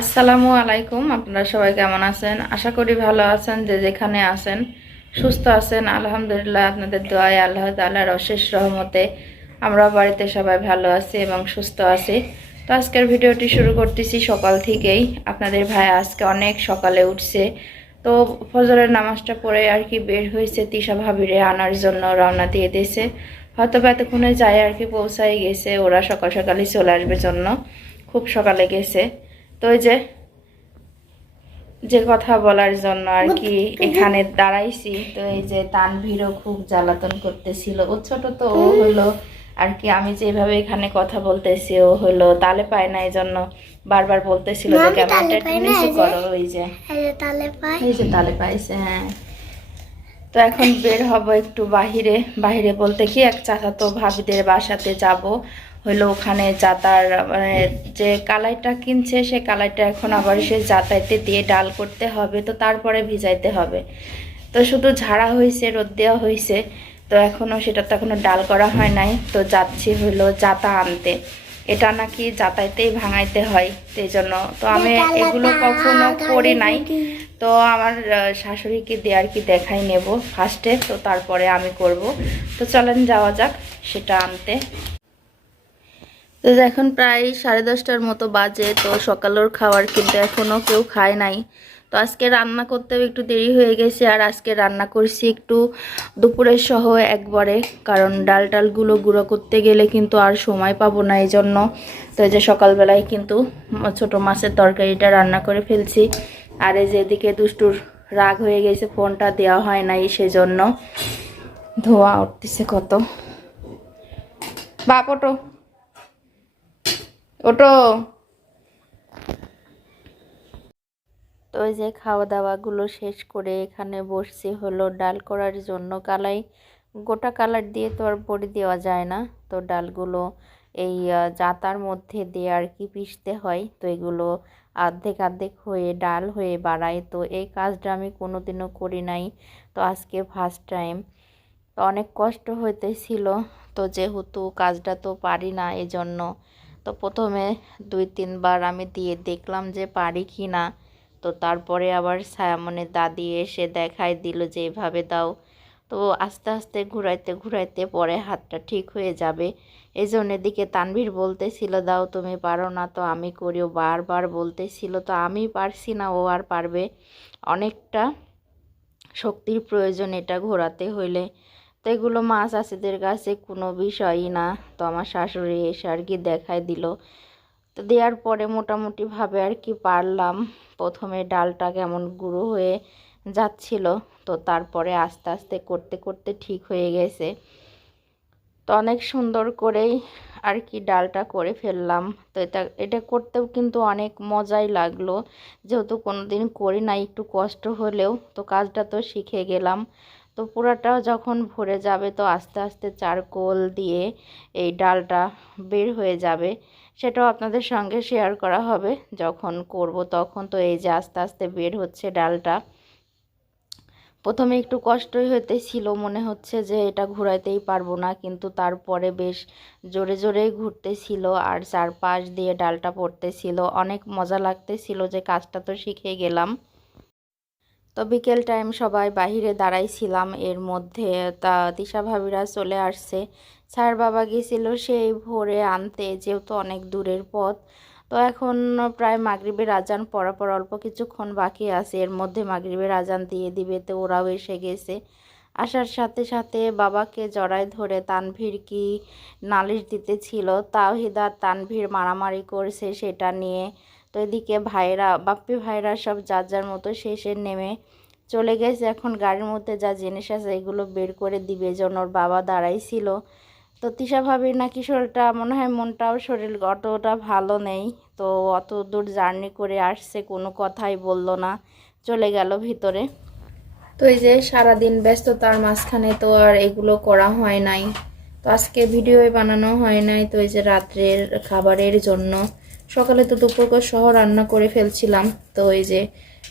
আসসালামু আলাইকুম, আপনারা সবাই কেমন আছেন? আশা করি ভালো আছেন, যে যেখানে আছেন, সুস্থ আছেন। আলহামদুলিল্লাহ, আপনাদের দোয়ায় আল্লাহ তাল্লাহর অশেষ রহমতে আমরা বাড়িতে সবাই ভালো আছি এবং সুস্থ আছি। তো আজকের ভিডিওটি শুরু করতেছি সকাল থেকেই। আপনাদের ভাই আজকে অনেক সকালে উঠছে। তো ফজরের নামাজটা পড়ে আর কি বের হয়েছে, তিশা ভাবিরে আনার জন্য রওনা দিয়ে দিয়েছে। হয়তো বা এতক্ষণে যায় আর কি পৌঁছাই গেছে, ওরা সকাল সকালই চলে আসবে জন্য। খুব সকালে গেছে। তো ওই যে যে কথা বলার জন্য আর কি এখানে দাঁড়াইছি। তো এই যে তানভীরও খুব জ্বালাতন করতেছিল। ও ছোট তো ও হলো আর কি আমি যেভাবে এখানে কথা বলতেছি ও হলো তালে পায় না এই জন্য বারবার বলতেছিল যে ক্যামেরাটা একটু নিচু করো ওই যে। তালে পাই। এই যে তালে পাইছে হ্যাঁ। তো এখন বের হব একটু বাহিরে। বাহিরে বলতে কি এক চাচা তো ভাবিদের বাসাতে যাব। হইল ওখানে যাতার মানে যে কালাইটা কিনছে সে কালাইটা এখন আবার সে যাতায়াতে দিয়ে ডাল করতে হবে তো তারপরে ভিজাইতে হবে। তো শুধু ঝাড়া হয়েছে রোদ দেওয়া হয়েছে তো এখনও সেটা তো এখনও ডাল করা হয় নাই। তো যাচ্ছি হলো জাতা আনতে। এটা নাকি যাতায়াতেই ভাঙাইতে হয় সেই জন্য। তো আমি এগুলো কখনো করি নাই। তো আমার শাশুড়িকে দিয়ে আর কি দেখাই নেব ফার্স্টে তো তারপরে আমি করব। তো চলেন যাওয়া যাক সেটা আনতে। তো এখন প্রায় সাড়ে দশটার মতো বাজে, তো সকালের খাবার কিন্তু এখনও কেউ খায় নাই। তো আজকে রান্না করতেও একটু দেরি হয়ে গেছে, আর আজকে রান্না করছি একটু দুপুরের সহ একবারে, কারণ ডাল টালগুলো গুঁড়ো করতে গেলে কিন্তু আর সময় পাবো না এই জন্য তো এই যে সকালবেলায় কিন্তু ছোট মাছের তরকারিটা রান্না করে ফেলছি। আর এই যে এদিকে দুষ্টুর রাগ হয়ে গেছে, ফোনটা দেওয়া হয় নাই সেজন্য। ধোয়া উঠতেছে কত। বাপ ওটো তো ওই যে খাওয়া দাওয়াগুলো শেষ করে এখানে বসছি হলো ডাল করার জন্য। কালাই, গোটা কালার দিয়ে তো আর বড়ি দেওয়া যায় না। তো ডালগুলো এই জাতার মধ্যে দিয়ে আর কি পিষতে হয়। তো এগুলো আর্ধেক আর্ধেক হয়ে ডাল হয়ে বাড়ায়। তো এই কাজটা আমি কোনোদিনও করি নাই। তো আজকে ফার্স্ট টাইম তো অনেক কষ্ট হইতেছিল। তো যেহেতু কাজটা তো পারি না, এজন্য তো প্রথমে দুই, তিনবার আমি দিয়ে দেখলাম যে পারি কি না। তো তারপরে আবার সায়ামনের দাদি এসে দেখাই দিল যে এভাবে দাও। তো আস্তে আস্তে ঘুরাইতে ঘুরাইতে পরে হাতটা ঠিক হয়ে যাবে। এই জন্য এদিকে তানভীর বলতেছিল, দাও তুমি পারো না তো আমি করিও বারবার বলতেছিল, তো আমি পারছি না, ও আর পারবে। অনেকটা শক্তির প্রয়োজন এটা ঘোরাতে হইলে। তো এগুলো মাছ আছেদের কাছে কোনো বিষয়ই না। তো আমার শাশুড়ি এসে আর কি দেখাই দিল। তো দেওয়ার পরে মোটামুটিভাবে আর কি পারলাম। প্রথমে ডালটা কেমন গুঁড়ো হয়ে যাচ্ছিল। তো তারপরে আস্তে আস্তে করতে করতে ঠিক হয়ে গেছে। তো অনেক সুন্দর করেই আর কি ডালটা করে ফেললাম। তো এটা এটা করতেও কিন্তু অনেক মজাই লাগল। যেহেতু কোনো দিন করি না একটু কষ্ট হলেও তো কাজটা তো শিখে গেলাম। তো পুরাটা যখন ভরে যাবে তো আস্তে আস্তে চারকোল দিয়ে এই ডালটা বের হয়ে যাবে। সেটাও আপনাদের সঙ্গে শেয়ার করা হবে। যখন করব তখন তো এই যে আস্তে আস্তে বের হচ্ছে ডালটা। প্রথমে একটু কষ্টই হইতেছিল, মনে হচ্ছে যে এটা ঘুরাইতেই পারব না। কিন্তু তারপরে বেশ জোরে জোরেই ঘুরতেছিল আর চারপাশ দিয়ে ডালটা পড়তেছিল। অনেক মজা লাগতেছিল যে কাজটা তো শিখে গেলাম। তো বিকেল টাইম সবাই বাহিরে দাঁড়াইছিলাম। এর মধ্যে তা দিশা ভাবিরা চলে আসছে। স্যার বাবা গেছিল সেই ভোরে আনতে, যেহেতু অনেক দূরের পথ। তো এখন প্রায় মাগরিবের আজান পড়া পর অল্প কিছুক্ষণ বাকি আছে। এর মধ্যে মাগরিবের আজান দিয়ে দিবে তো ওরাও এসে গেছে। আসার সাথে সাথে বাবাকে জড়ায় ধরে তানভীর কি নালিশ দিতেছিল? তাওহিদ তানভীর মারামারি করছে সেটা নিয়ে তো এদিকে ভাইরা বাপ্পি ভাইরা সব যার যার মতো শেষে নেমে চলে গেছে। এখন গাড়ির মধ্যে যা জিনিস আছে এগুলো বের করে দিবে যেন ওর বাবা দাঁড়াইছিল। তো তিশা ভাবির নাকি শরীরটা মনে হয় মনটাও শরীর অতটা ভালো নেই। তো অত দূর জার্নি করে আসছে, কোনো কথাই বলল না। চলে গেল ভিতরে। তো এই যে সারাদিন ব্যস্ততার মাঝখানে তো আর এগুলো করা হয় নাই। তো আজকে ভিডিও বানানো হয় নাই তো এই যে রাত্রের খাবারের জন্য। সকালে তো দুপুরকর সহ রান্না করে ফেলছিলাম। তো এই যে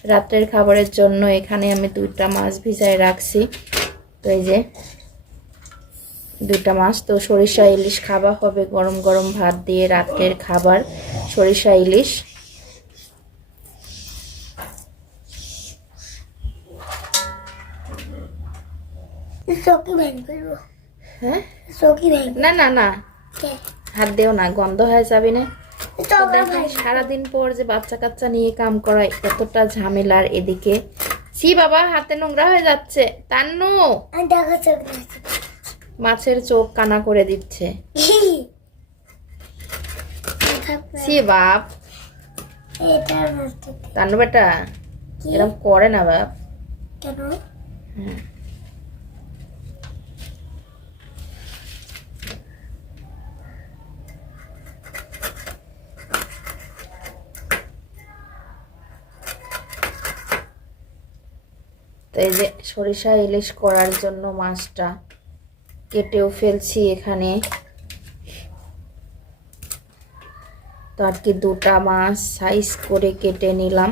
রাত্রের খাবারের জন্য এখানে আমি দুইটা মাছ ভিজায় রাখছি। তো এই যে দুইটা মাছ। তো সরিষা ইলিশ খাওয়া হবে গরম গরম ভাত দিয়ে রাত্রের খাবার সরিষা ইলিশ। হ্যাঁ? না না না। হাত দেও না গন্ধ হয়ে যাবি না। সারাদিন পর যে বাচ্চা কাচ্চা নিয়ে কাম করা এতটা ঝামেলার এদিকে। সি বাবা হাতে নোংরা হয়ে যাচ্ছে। তান্নু! মাছের চোখ কানা করে দিচ্ছে। সি বাপ। তান্নু বেটা এরকম করে না বাপ। কেন? হুম। তো এই যে সরিষা ইলিশ করার জন্য মাছটা কেটেও ফেলছি এখানে। তো আর কি দুটা মাছ সাইজ করে কেটে নিলাম।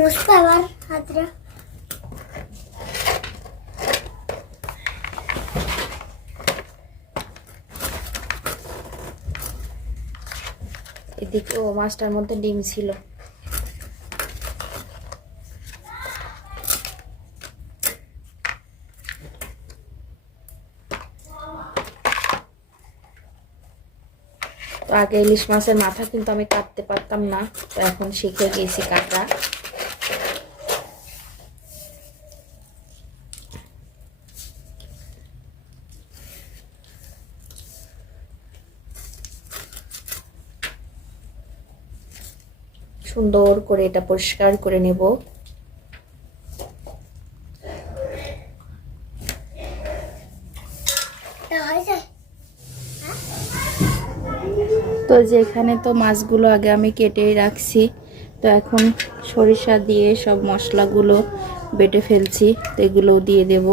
মুস্তাবার মুছতে এদিকে ও মাছটার মধ্যে ডিম ছিল। তো আগে ইলিশ মাছের মাথা কিন্তু আমি কাটতে পারতাম না, তো এখন শিখে গেছি কাটা। সুন্দর করে এটা পরিষ্কার করে নেব। তো যেখানে তো মাছগুলো আগে আমি কেটেই রাখছি, তো এখন সরিষা দিয়ে সব মশলাগুলো বেটে ফেলছি, তো এগুলোও দিয়ে দেব।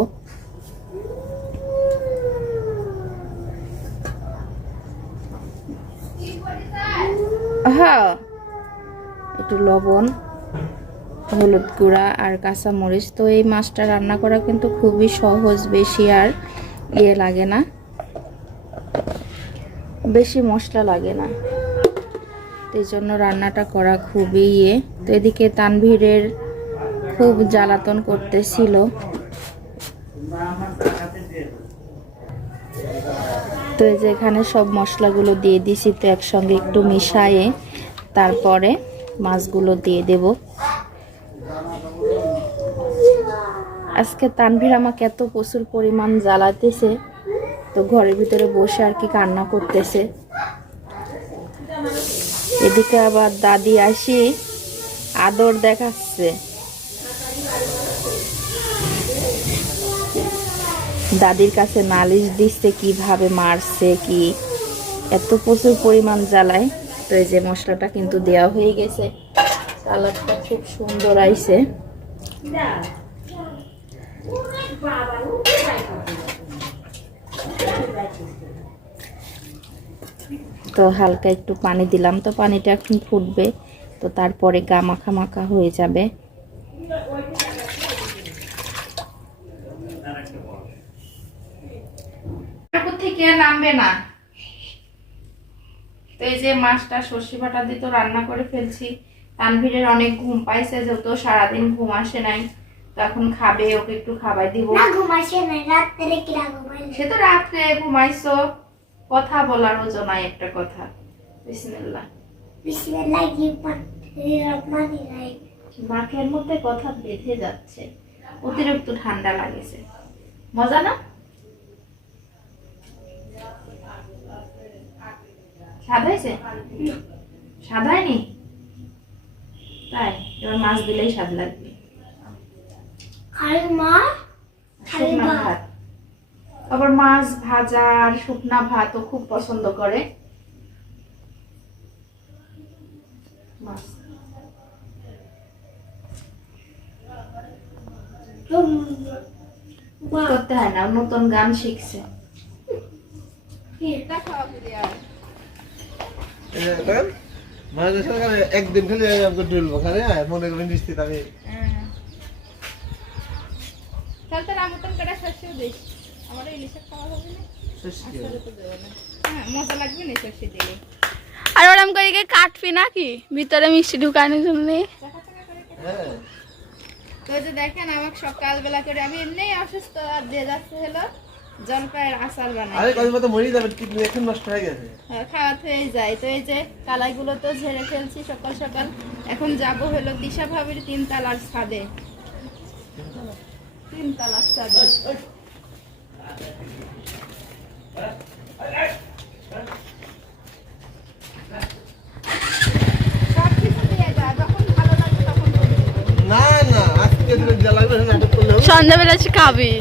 হ্যাঁ একটু লবণ, হলুদ গুঁড়া আর কাঁচামরিচ। তো এই মাছটা রান্না করা কিন্তু খুবই সহজ, বেশি আর ইয়ে লাগে না। বেশি মশলা লাগে না। এই জন্য রান্নাটা করা খুবই ইয়ে। তো এদিকে তানভীরের খুব জ্বালাতন করতেছিল। তো এই যে এখানে সব মশলাগুলো দিয়ে দিছি, তো একসঙ্গে একটু মিশায়ে, তারপরে মাছগুলো দিয়ে দেব। আজকে তানভীর আমাকে এত প্রচুর পরিমাণ জ্বালাতেছে, তো ঘরের ভিতরে বসে আর কি কান্না করতেছে। এদিকে আবার দাদি আসি, আদর দেখাচ্ছে। দাদির কাছে নালিশ দিচ্ছে, কীভাবে মারছে, কি? এত প্রচুর পরিমাণ জ্বালায়। তো এই যে মশলাটা কিন্তু দেওয়া হয়ে গেছে। কালারটা খুব সুন্দর আইছে। তো হালকা একটু পানি দিলাম। তো পানিটা এখন ফুটবে, তো তারপরে গা মাখা মাখা হয়ে যাবে। থেকে নামবে না। তো এই যে মাছটা সর্ষে বাটা দিয়ে তো রান্না করে ফেলছি। তানভীরের অনেক ঘুম পাইছে যেহেতু সারাদিন ঘুম আসে নাই। তো এখন খাবে ওকে একটু খাবার দিব। সে তো রাত্রে ঘুমাইছো। কথা বলার ওজনায় একটা কথা। বিসমিল্লাহ। নাকের মধ্যে কথা বেঁধে যাচ্ছে। অতিরিক্ত ঠান্ডা লাগেছে। মজা না? স্বাদ হয়েছে? স্বাদ হয়নি? তাই এবার মাছ দিলেই স্বাদ লাগবে। শুকনা ভাত। আবার মাছ ভাজা আর শুকনা ভাতও খুব পছন্দ করে। মাছ। করতে হয় না? নতুন গান শিখছে। একদিন খালি আমাকে ডুলবো খালি আর মনে নিশ্চিত আমি। হ্যাঁ। না। সর্ষে দিলে। আর ওরম করে কি কাটবি নাকি? ভিতরে মিষ্টি ঢুকানোর জন্য। হ্যাঁ। তো যে দেখেন আমাকে সকালবেলা করে আমি এমনিই অসুস্থ আর দিয়ে যাচ্ছে হলো। জলপাইয়ের আচার বানাই। আরে কদিন মতো মরেই যাবে কিডনি এখন নষ্ট হয়ে গেছে। খাওয়া হয়ে যায়। তো এই যে কালাইগুলো তো ঝেড়ে ফেলছি সকাল সকাল এখন যাব হলো দিশা ভাবির তিন তালার ছাদে। তিন তালার ছাদে। সব কিছু দিয়ে যায় যখন ভালো লাগে তখন না না আজকে দিনে যা লাগবে নাটক করলে হবে। সন্ধ্যাবেলা খাবি।